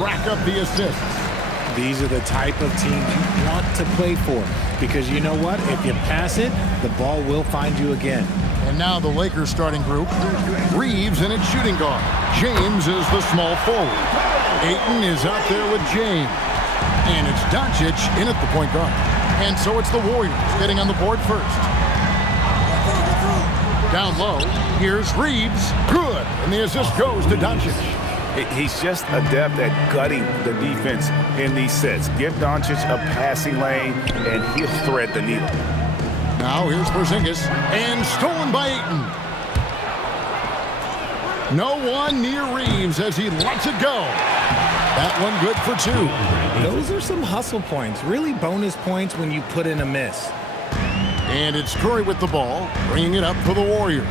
rack up the assists. These are the type of teams you want to play for because you know what? If you pass it, the ball will find you again. And now the Lakers starting group. Reeves in its shooting guard. James is the small forward. Ayton is out there with James. And it's Doncic in at the point guard. And so it's the Warriors getting on the board first. Down low, here's Reeves. Good. And the assist goes to Doncic. He's just adept at gutting the defense in these sets. Give Doncic a passing lane, and he'll thread the needle. Now here's Porzingis, and stolen by Ayton. No one near Reeves as he lets it go. That one good for two. Those are some hustle points, really bonus points when you put in a miss. And it's Curry with the ball, bringing it up for the Warriors.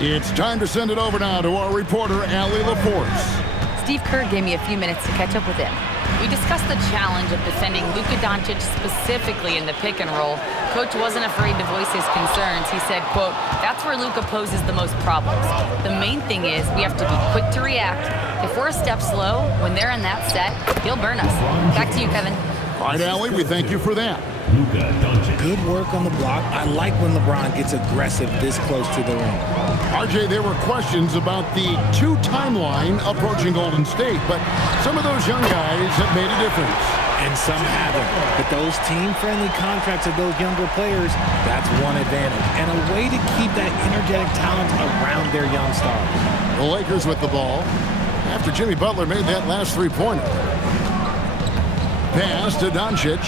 It's time to send it over now to our reporter, Allie LaForce. Steve Kerr gave me a few minutes to catch up with him. We discussed the challenge of defending Luka Doncic specifically in the pick and roll. Coach wasn't afraid to voice his concerns. He said, quote, "That's where Luka poses the most problems. The main thing is we have to be quick to react. If we're a step slow, when they're in that set, he'll burn us." Back to you, Kevin. All right, Allie, we thank you for that. Good work on the block. I like when LeBron gets aggressive this close to the ring. RJ, there were questions about the two timeline approaching Golden State, but some of those young guys have made a difference. And some haven't. But those team-friendly contracts of those younger players, that's one advantage. And a way to keep that energetic talent around their young stars. The Lakers with the ball after Jimmy Butler made that last three-pointer. Pass to Doncic.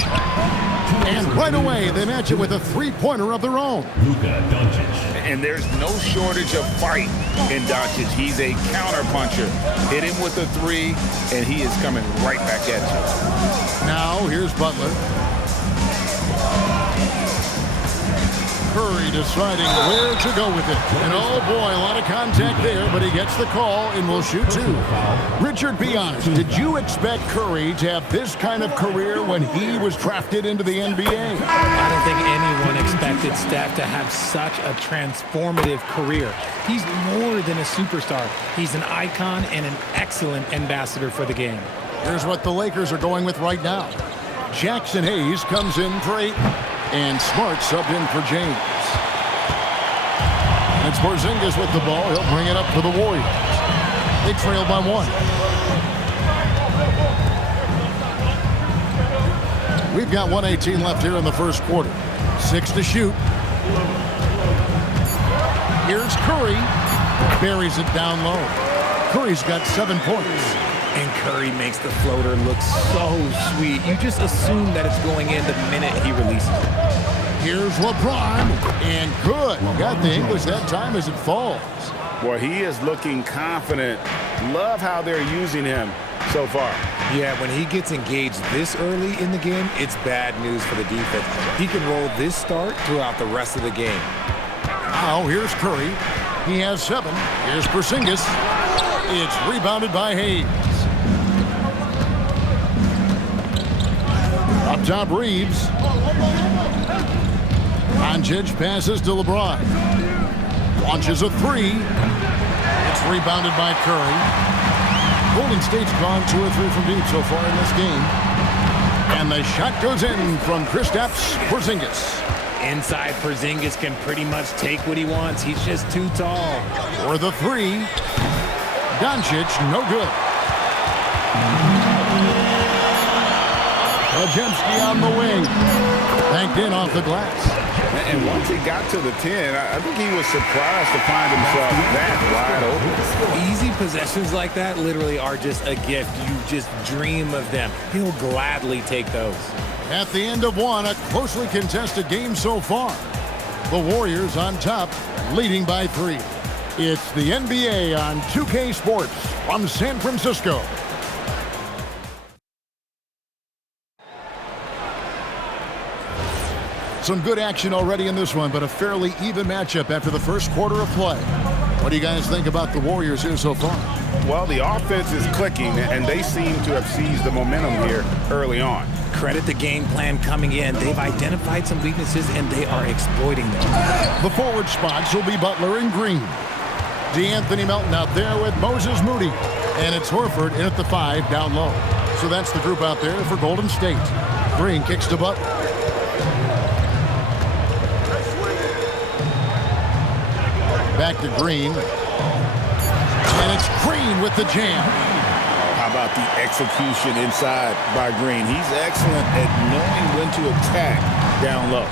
And right away, they match it with a three-pointer of their own. Luka Doncic. And there's no shortage of fight in Doncic. He's a counter-puncher. Hit him with a three, and he is coming right back at you. Now, here's Butler. Curry deciding where to go with it. And oh boy, a lot of contact there, but he gets the call and will shoot two. Richard, be honest, did you expect Curry to have this kind of career when he was drafted into the NBA? I don't think anyone expected Steph to have such a transformative career. He's more than a superstar. He's an icon and an excellent ambassador for the game. Here's what the Lakers are going with right now. Jackson Hayes comes in for 8. And Smart subbed in for James. And it's Porzingis with the ball. He'll bring it up for the Warriors. They trail by 1. We've got 1:18 left here in the first quarter. 6 to shoot. Here's Curry. Buries it down low. Curry's got 7 points. And Curry makes the floater look so sweet. You just assume that it's going in the minute he releases it. Here's LeBron. And good. Got the English that time as it falls. Boy, he is looking confident. Love how they're using him so far. Yeah, when he gets engaged this early in the game, it's bad news for the defense. He can roll this start throughout the rest of the game. Now, here's Curry. He has 7. Here's Porzingis. It's rebounded by Hayes. Up top, Reeves. Doncic passes to LeBron. Launches a 3. It's rebounded by Curry. Golden State's gone 2 or 3 from deep so far in this game. And the shot goes in from Kristaps Porzingis. Inside, Porzingis can pretty much take what he wants. He's just too tall. For the 3. Doncic, no good. Ojemski on the wing. Banked in off the glass. And once he got to the 10, I think he was surprised to find himself that wide open. Easy possessions like that literally are just a gift. You just dream of them. He'll gladly take those. At the end of 1, a closely contested game so far. The Warriors on top, leading by 3. It's the NBA on 2K Sports from San Francisco. Some good action already in this one, but a fairly even matchup after the first quarter of play. What do you guys think about the Warriors here so far? Well, the offense is clicking, and they seem to have seized the momentum here early on. Credit the game plan coming in. They've identified some weaknesses, and they are exploiting them. The forward spots will be Butler and Green. DeAnthony Melton out there with Moses Moody. And it's Horford in at the 5, down low. So that's the group out there for Golden State. Green kicks to Butler. Back to Green. And it's Green with the jam. How about the execution inside by Green? He's excellent at knowing when to attack down low.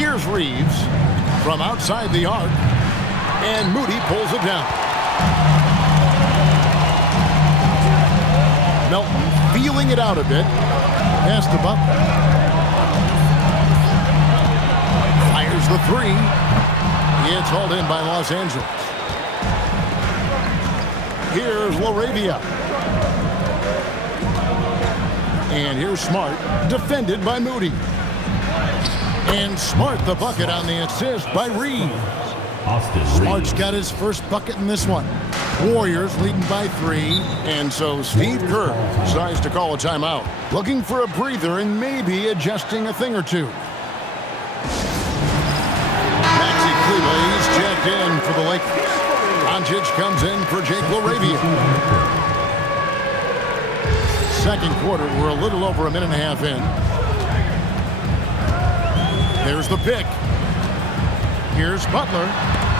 Here's Reeves from outside the arc. And Moody pulls it down. Melton feeling it out a bit. Pass to Butler. Fires the 3. It's hauled in by Los Angeles. Here's Laravia. And here's Smart, defended by Moody. And Smart the bucket on the assist by Reeves. Smart's got his first bucket in this one. Warriors leading by 3, and so Steve Kerr decides to call a timeout, looking for a breather and maybe adjusting a thing or two. Maxi Kleber, he's checked in for the Lakers. Doncic comes in for Jake Laravia. Second quarter, we're a little over a minute and a half in. There's the pick. Here's Butler.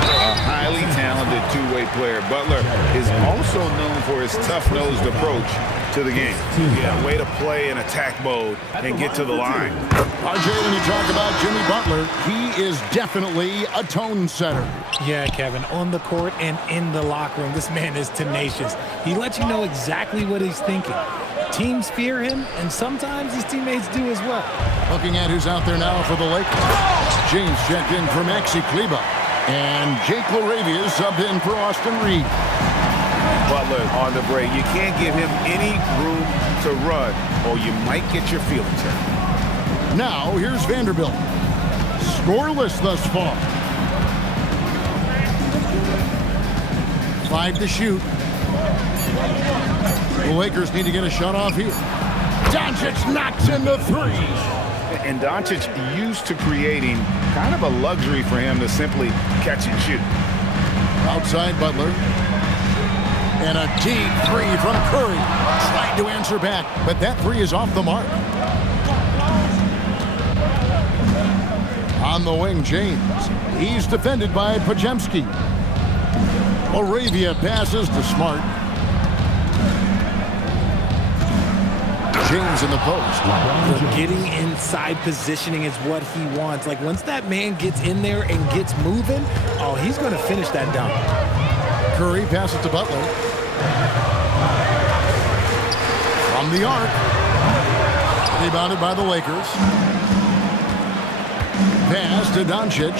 A highly talented two-way player. Butler is also known for his tough-nosed approach to the game. Yeah, way to play in attack mode and get to the line. RJ, when you talk about Jimmy Butler, he is definitely a tone setter. Yeah, Kevin, on the court and in the locker room, this man is tenacious. He lets you know exactly what he's thinking. Teams fear him, and sometimes his teammates do as well. Looking at who's out there now for the Lakers. James checked in for Maxi Kleber. And Jake Laravia subbed in for Austin Reeves. Butler on the break. You can't give him any room to run, or you might get your feelings hurt. Now, here's Vanderbilt. Scoreless thus far. 5 to shoot. The Lakers need to get a shot off here. Doncic knocks in the 3. And Doncic used to creating kind of a luxury for him to simply catch and shoot. Outside Butler. And a deep 3 from Curry. Tried to answer back, but that 3 is off the mark. On the wing, James. He's defended by Pajemski. Laravia passes to Smart. James in the post. Getting inside positioning is what he wants. Like, once that man gets in there and gets moving, oh, he's going to finish that dunk. Curry passes to Butler. From the arc. Rebounded by the Lakers. Pass to Doncic.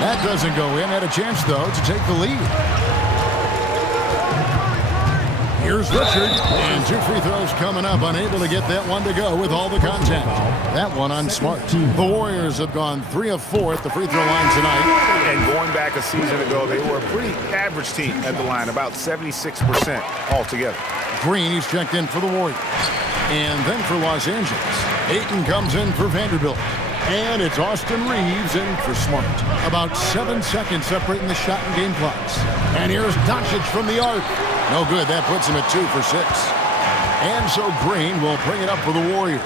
That doesn't go in. Had a chance, though, to take the lead. Here's Richard, and 2 free throws coming up, unable to get that one to go with all the contact. That one on Smart. The Warriors have gone 3 of 4 at the free throw line tonight. And going back a season ago, they were a pretty average team at the line, about 76% altogether. Green, he's checked in for the Warriors. And then for Los Angeles, Ayton comes in for Vanderbilt. And it's Austin Reeves in for Smart. About 7 seconds separating the shot and game clocks. And here's Doncic from the arc. No good. That puts him at 2 for 6. And so Green will bring it up for the Warriors.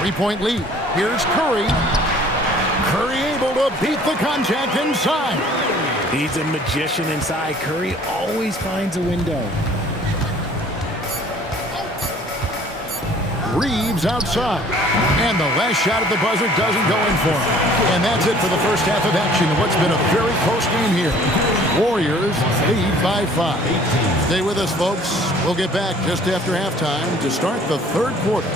3-point lead. Here's Curry. Curry able to beat the contact inside. He's a magician inside. Curry always finds a window. Reeves outside. And the last shot at the buzzer doesn't go in for him. And that's it for the first half of action in what's been a very close game here. Warriors lead by 5. Stay with us, folks. We'll get back just after halftime to start the third quarter.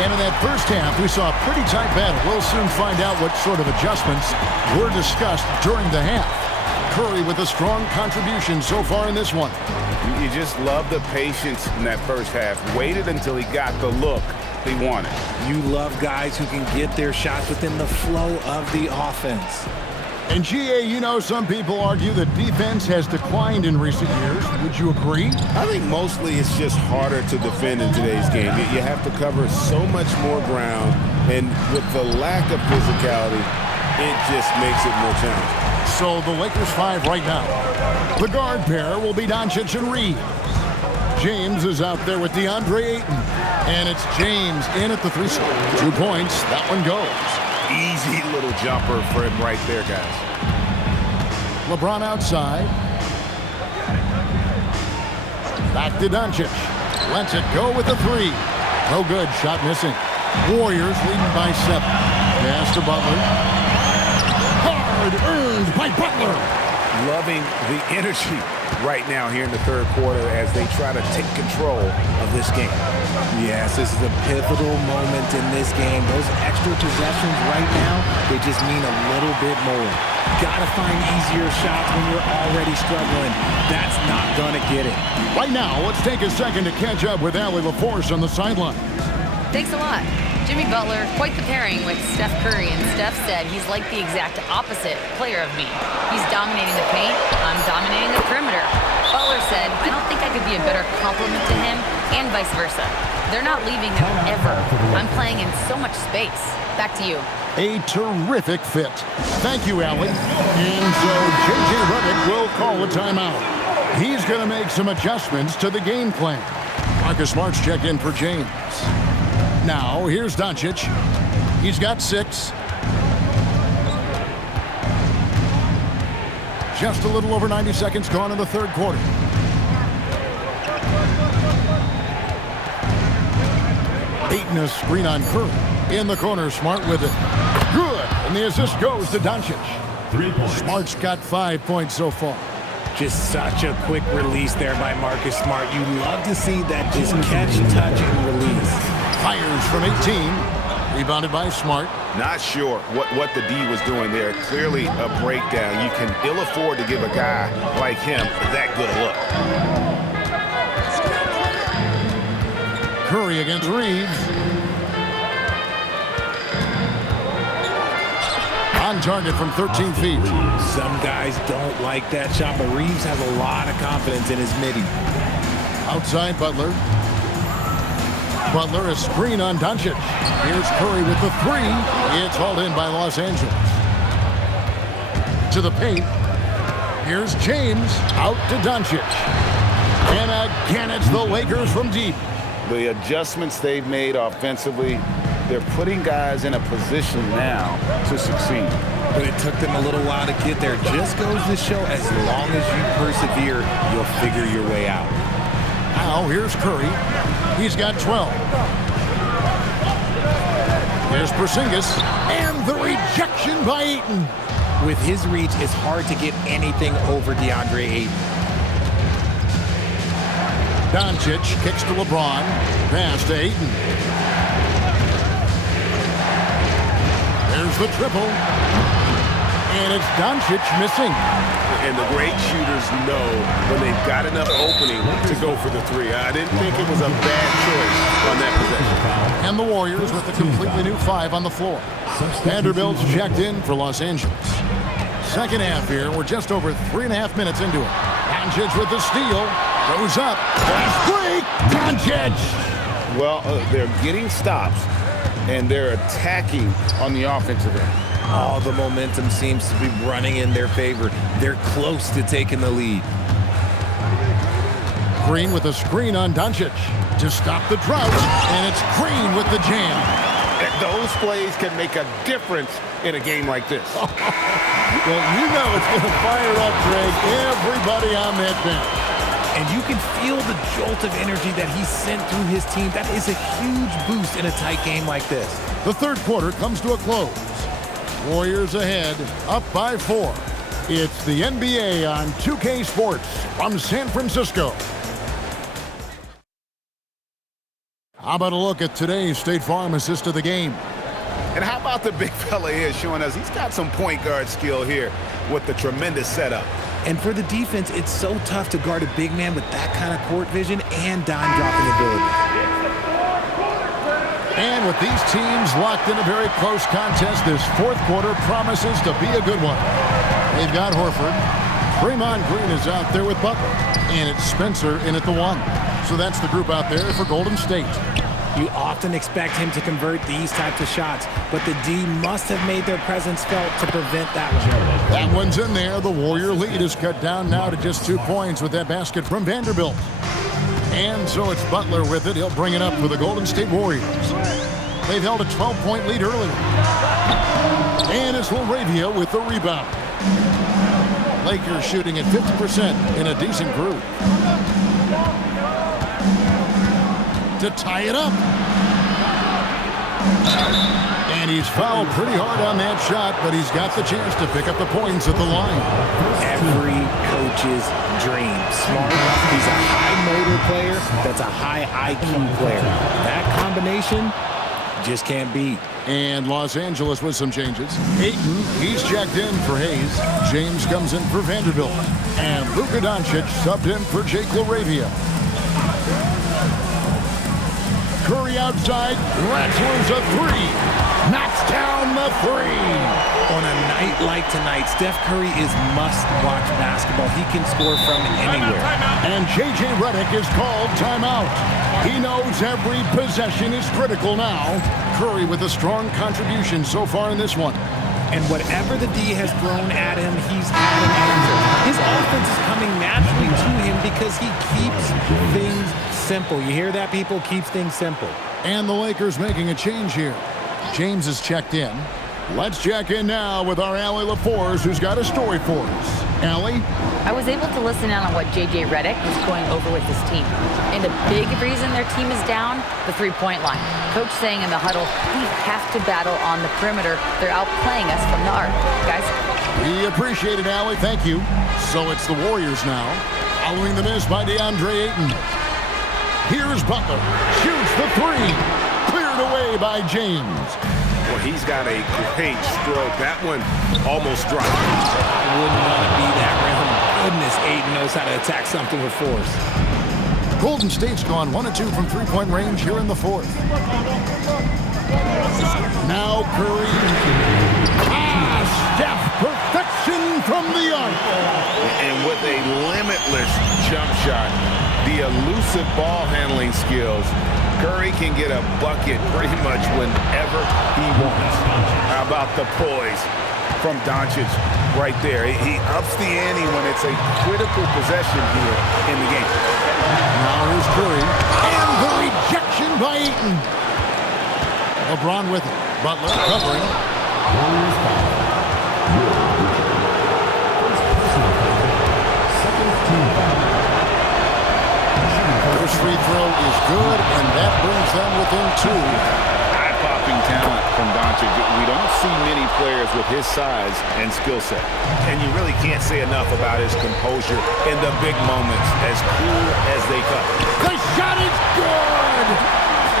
And in that first half, we saw a pretty tight battle. We'll soon find out what sort of adjustments were discussed during the half. Curry with a strong contribution so far in this one. You just love the patience in that first half. Waited until he got the look he wanted. You love guys who can get their shots within the flow of the offense. And GA, you know, some people argue that defense has declined in recent years. Would you agree? I think mostly it's just harder to defend in today's game. You have to cover so much more ground, and with the lack of physicality, it just makes it more challenging. So the Lakers 5 right now. The guard pair will be Doncic and Reed. James is out there with DeAndre Ayton. And it's James in at the 3 spot. 2 points. That one goes. Easy little jumper for him right there, guys. LeBron outside. Back to Doncic. Lets it go with the 3. No good. Shot missing. Warriors leading by 7. Pass to Butler. Hard earned by Butler. Loving the energy right now here in the third quarter as they try to take control of this game. Yes, this is a pivotal moment in this game. Those extra possessions right now, they just mean a little bit more. Gotta find easier shots when you're already struggling. That's not gonna get it. Right now, let's take a second to catch up with Allie LaForce on the sideline. Thanks a lot. Jimmy Butler, quite the pairing with Steph Curry, and Steph said he's like the exact opposite player of me. He's dominating the paint, I'm dominating the perimeter. Butler said, I don't think I could be a better complement to him, and vice versa. They're not leaving him ever. I'm playing in so much space. Back to you. A terrific fit. Thank you, Allie. And so J.J. Redick will call a timeout. He's going to make some adjustments to the game plan. Marcus Smart's checked in for James. Now, here's Doncic. He's got 6. Just a little over 90 seconds gone in the third quarter. Ayton a screen on Curry. In the corner, Smart with it. Good. And the assist goes to Doncic. 3 points. Smart's got 5 points so far. Just such a quick release there by Marcus Smart. You love to see that just catch, touch, and release. Fires from 18. Rebounded by Smart. Not sure what the D was doing there. Clearly a breakdown. You can ill afford to give a guy like him that good a look. Curry against Reeves. On target from 13 feet. Some guys don't like that shot, but Reeves has a lot of confidence in his midi. Outside Butler. Butler a screen on Doncic. Here's Curry with the 3. It's hauled in by Los Angeles. To the paint. Here's James out to Doncic. And again, it's the Lakers from deep. The adjustments they've made offensively, they're putting guys in a position now to succeed. But it took them a little while to get there. Just goes to show, as long as you persevere, you'll figure your way out. Now, here's Curry. He's got 12. Here's Porzingis. And the rejection by Ayton. With his reach, it's hard to get anything over DeAndre Ayton. Doncic kicks to LeBron. Pass to Ayton. There's the triple. And it's Doncic missing. And the great shooters know when they've got enough opening to go for the 3. I didn't think it was a bad choice on that possession. And the Warriors with a completely new 5 on the floor. Vanderbilt's checked in for Los Angeles. Second half here. We're just over 3.5 minutes into it. Doncic with the steal. Goes up. Fast break. Doncic. Well, they're getting stops, and they're attacking on the offensive end. All the momentum seems to be running in their favor. They're close to taking the lead. Green with a screen on Doncic to stop the drought. And it's Green with the jam. Those plays can make a difference in a game like this. Well, you know it's going to fire up, Greg, everybody on that bench. And you can feel the jolt of energy that he sent through his team. That is a huge boost in a tight game like this. The third quarter comes to a close. Warriors ahead, up by 4. It's the NBA on 2K Sports from San Francisco. How about a look at today's State Farm assist of the game? And how about the big fella here showing us he's got some point guard skill here with the tremendous setup. And for the defense, it's so tough to guard a big man with that kind of court vision and dime dropping ability. And with these teams locked in a very close contest, this fourth quarter promises to be a good one. They've got Horford. Draymond Green is out there with Butler. And it's Spencer in at the 1. So that's the group out there for Golden State. You often expect him to convert these types of shots, but the D must have made their presence felt to prevent that one. That one's in there. The Warrior lead is cut down now to just 2 points with that basket from Vanderbilt. And so it's Butler with it. He'll bring it up for the Golden State Warriors. They've held a 12-point lead earlier. And it's LaRavia with the rebound. Lakers shooting at 50% in a decent group. To tie it up. And he's fouled pretty hard on that shot, but he's got the chance to pick up the points at the line. Every coach's dream. Smart. He's a high motor player that's a high IQ player. That combination just can't beat. And Los Angeles with some changes. Ayton, he's checked in for Hayes. James comes in for Vanderbilt. And Luka Doncic subbed in for Jake LaRavia. Curry outside, Rattler's a 3. Knocks down the 3. On a night like tonight, Steph Curry is must-watch basketball. He can score from anywhere. And J.J. Redick is called timeout. He knows every possession is critical now. Curry with a strong contribution so far in this one. And whatever the D has thrown at him, he's had an answer. His offense is coming naturally to him because he keeps things simple. You hear that, people? Keeps things simple. And the Lakers making a change here. James is checked in. Let's check in now with our Allie LaForce, who's got a story for us. Allie? I was able to listen in on what J.J. Redick was going over with his team. And a big reason their team is down, the three-point line. Coach saying in the huddle, we have to battle on the perimeter. They're outplaying us from the arc. Guys? We appreciate it, Allie. Thank you. So it's the Warriors now. Following the miss by DeAndre Ayton. Here's Butler. Shoots the 3. Cleared away by James. Well, he's got a great stroke. That one almost dropped. I wouldn't want to be that rim. Goodness, Ayton knows how to attack something with force. Golden State's gone 1 of 2 from three-point range here in the fourth. Now Curry. Steph, perfection from the arc. And with a limitless jump shot, the elusive ball handling skills, Curry can get a bucket pretty much whenever he wants. How about the poise from Doncic right there? He ups the ante when it's a critical possession here in the game. Now here's Curry. And the rejection by Ayton. LeBron with it. Butler covering. First free throw is good, and that brings them within 2. Eye-popping talent from Doncic. We don't see many players with his size and skill set. And you really can't say enough about his composure in the big moments, as cool as they come. The shot is good!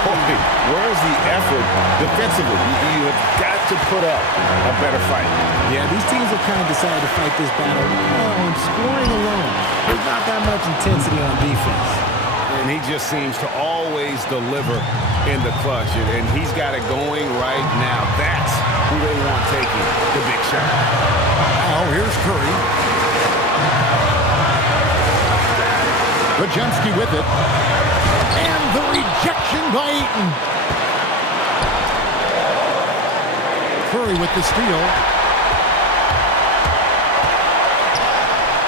Boy, where's the effort defensively? You have got to put up a better fight. Yeah, these teams have kind of decided to fight this battle on scoring alone. There's not that much intensity on defense. And he just seems to always deliver in the clutch. And he's got it going right now. That's who they want taking the big shot. Now here's Curry. Bajemski with it. And the rejection by Ayton. Curry with the steal.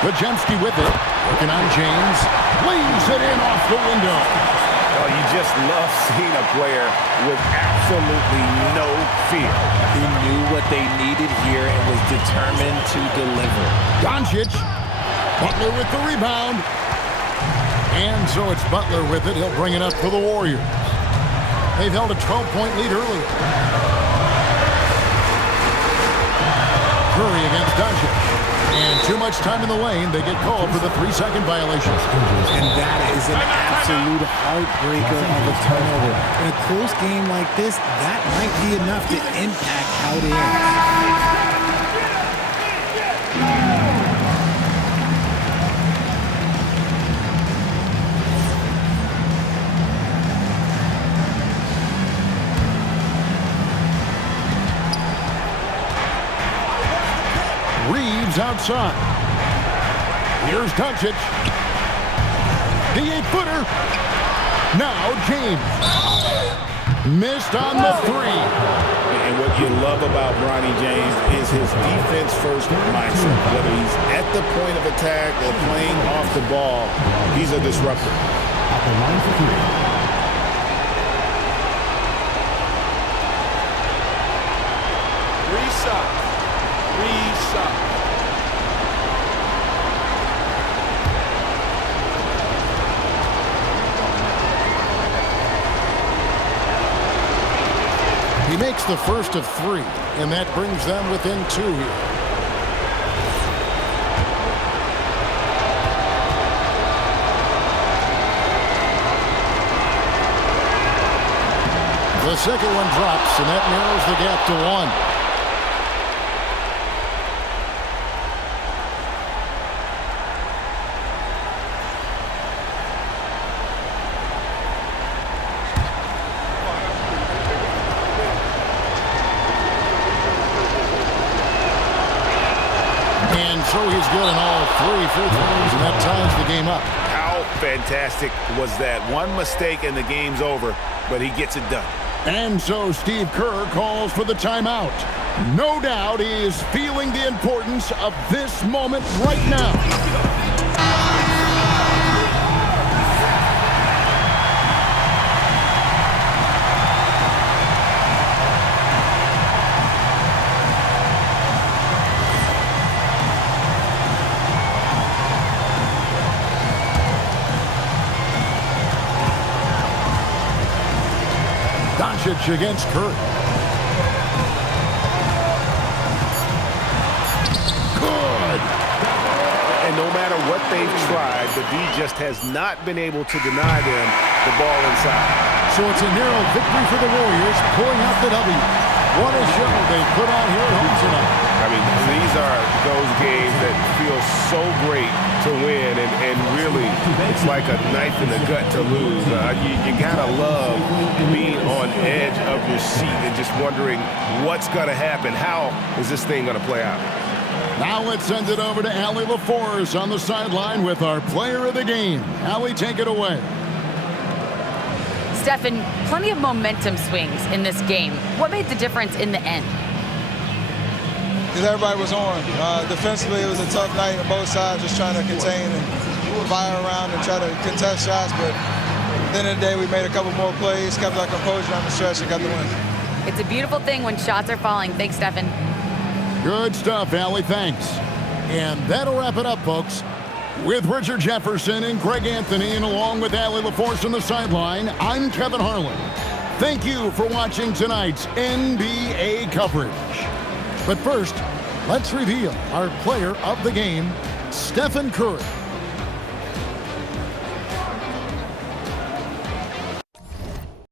Bajemski with it. Working on James. Lays it in off the window. Oh, you just love seeing a player with absolutely no fear. He knew what they needed here and was determined to deliver. Doncic. Butler with the rebound. And so it's Butler with it. He'll bring it up for the Warriors. They've held a 12-point lead early. Curry against Doncic. And too much time in the lane. They get called for the 3-second violation. And that is an absolute heartbreaker of a turnover. In a close game like this, that might be enough to impact how it ends. Outside. Here's Doncic. The 8-footer. Now James. Missed on the 3. And what you love about Bronny James is his defense-first mindset. Whether he's at the point of attack or playing off the ball, he's a disruptor. At the line for 3. Reset. He makes the first of 3, and that brings them within 2 here. The second one drops, and that narrows the gap to 1. So he's good in all 3 free throws, and that ties the game up. How fantastic was that? One mistake and the game's over, but he gets it done. And so Steve Kerr calls for the timeout. No doubt he is feeling the importance of this moment right now. Doncic against Curry. Good. And no matter what they've tried, the D just has not been able to deny them the ball inside. So it's a narrow victory for the Warriors, pulling out the W. What a show they put on here at home tonight. I mean, these are those games that feel so great to win, and really, it's like a knife in the gut to lose. You gotta love being on edge of your seat and just wondering what's gonna happen. How is this thing gonna play out? Now let's send it over to Allie LaForce on the sideline with our player of the game. Allie, take it away. Stephen, plenty of momentum swings in this game. What made the difference in the end? Because everybody was on. Defensively, it was a tough night on both sides, just trying to contain and fire around and try to contest shots. But at the end of the day, we made a couple more plays, kept our composure on the stretch, and got the win. It's a beautiful thing when shots are falling. Thanks, Stephen. Good stuff, Allie. Thanks. And that'll wrap it up, folks. With Richard Jefferson and Greg Anthony, and along with Allie LaForce on the sideline, I'm Kevin Harlan. Thank you for watching tonight's NBA coverage. But first, let's reveal our player of the game, Stephen Curry.